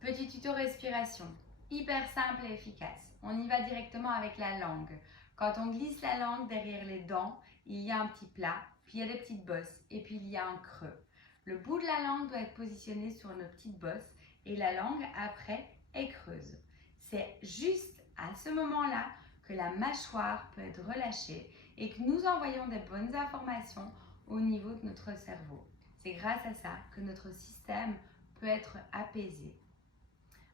Petit tuto respiration, hyper simple et efficace. On y va directement avec la langue. Quand on glisse la langue derrière les dents, il y a un petit plat, puis il y a des petites bosses et puis il y a un creux. Le bout de la langue doit être positionné sur nos petites bosses et la langue après est creuse. C'est juste à ce moment-là que la mâchoire peut être relâchée et que nous envoyons des bonnes informations au niveau de notre cerveau. C'est grâce à ça que notre système peut être apaisé.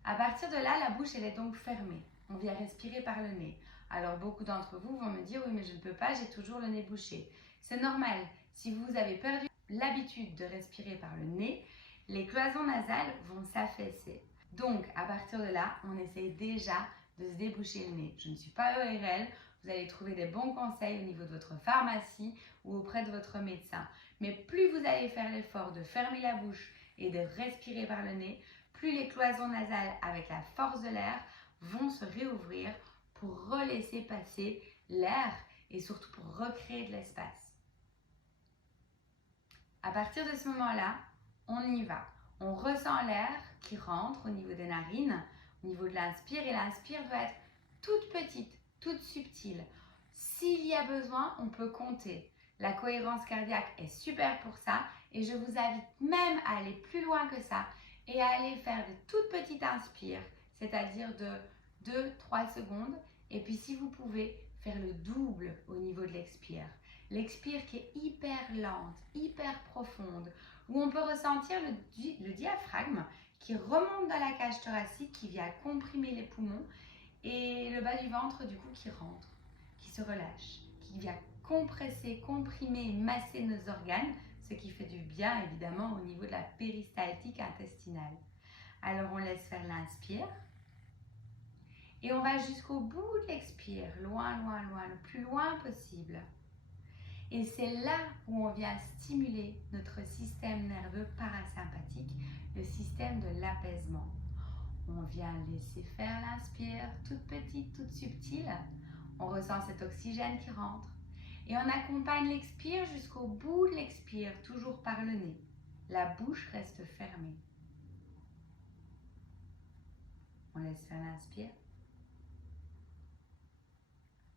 À partir de là, la bouche elle est donc fermée. On vient respirer par le nez. Alors beaucoup d'entre vous vont me dire oui mais je ne peux pas, j'ai toujours le nez bouché. C'est normal. Si vous avez perdu l'habitude de respirer par le nez, les cloisons nasales vont s'affaisser. Donc à partir de là, on essaye déjà de se déboucher le nez. Je ne suis pas ORL, vous allez trouver des bons conseils au niveau de votre pharmacie ou auprès de votre médecin. Mais plus vous allez faire l'effort de fermer la bouche et de respirer par le nez, plus les cloisons nasales avec la force de l'air vont se réouvrir pour relaisser passer l'air et surtout pour recréer de l'espace. À partir de ce moment-là, on y va. On ressent l'air qui rentre au niveau des narines, au niveau de l'inspire, et l'inspire doit être toute petite, toute subtile. S'il y a besoin, on peut compter. La cohérence cardiaque est super pour ça et je vous invite même à aller plus loin que ça et à aller faire de toutes petites inspires, c'est-à-dire de 2-3 secondes. Et puis si vous pouvez, faire le double au niveau de l'expire. L'expire qui est hyper lente, hyper profonde, où on peut ressentir le diaphragme qui remonte dans la cage thoracique, qui vient comprimer les poumons, et le bas du ventre du coup qui rentre, qui se relâche, qui vient compresser, comprimer et masser nos organes, ce qui fait du bien évidemment au niveau de la péristaltique intestinale. Alors on laisse faire l'inspire et on va jusqu'au bout de l'expire, loin, loin, loin, le plus loin possible. Et c'est là où on vient stimuler notre système nerveux parasympathique, le système de l'apaisement. On vient laisser faire l'inspire, toute petite, toute subtile. On ressent cet oxygène qui rentre. Et on accompagne l'expire jusqu'au bout de l'expire, toujours par le nez. La bouche reste fermée. On laisse faire l'inspire.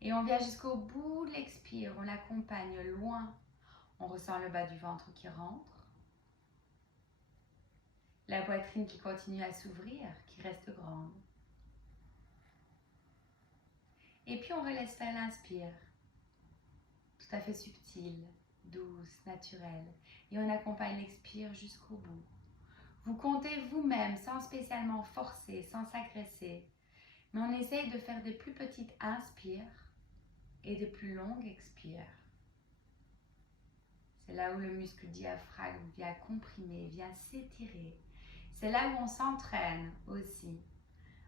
Et on vient jusqu'au bout de l'expire, on l'accompagne loin. On ressent le bas du ventre qui rentre. La poitrine qui continue à s'ouvrir, qui reste grande. Et puis on relaisse faire l'inspire. Tout à fait subtile, douce, naturelle. Et on accompagne l'expire jusqu'au bout. Vous comptez vous-même sans spécialement forcer, sans s'agresser. Mais on essaye de faire des plus petites inspires et des plus longues expires. C'est là où le muscle diaphragme vient comprimer, vient s'étirer. C'est là où on s'entraîne aussi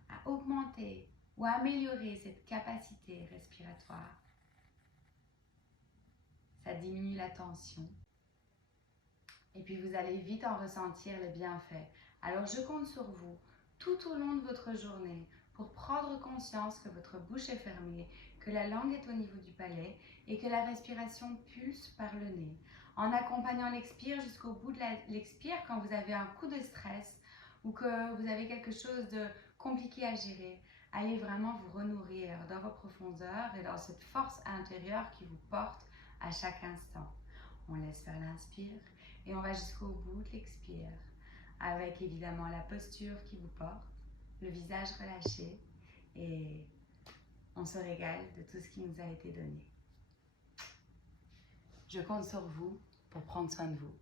à augmenter ou à améliorer cette capacité respiratoire. Ça diminue la tension. Et puis vous allez vite en ressentir les bienfaits. Alors je compte sur vous tout au long de votre journée pour prendre conscience que votre bouche est fermée, que la langue est au niveau du palais et que la respiration pulse par le nez. En accompagnant l'expire jusqu'au bout de l'expire quand vous avez un coup de stress ou que vous avez quelque chose de compliqué à gérer, allez vraiment vous renourrir dans vos profondeurs et dans cette force intérieure qui vous porte à chaque instant. On laisse faire l'inspire et on va jusqu'au bout de l'expire avec évidemment la posture qui vous porte, le visage relâché et on se régale de tout ce qui nous a été donné. Je compte sur vous pour prendre soin de vous.